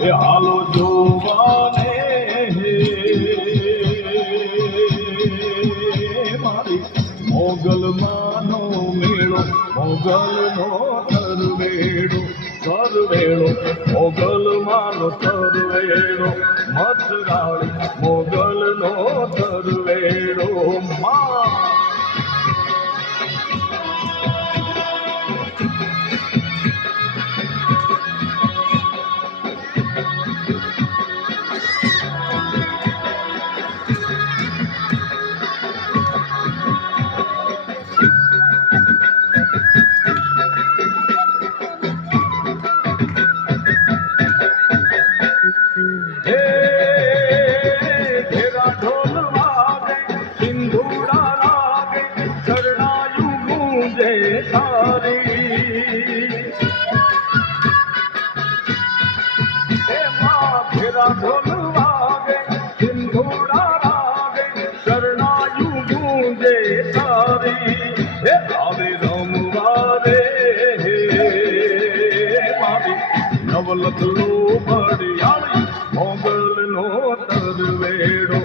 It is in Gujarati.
એ હાલો જોવાને મારી મોગલ માનો મેળો મોગલનો તરવેડો તરવેડો મોગલ માનો તરવેડો મથરાળી મોગલનો તરવેડો માં નવલખલો ભડિયાળી મોગલનો તરવેડો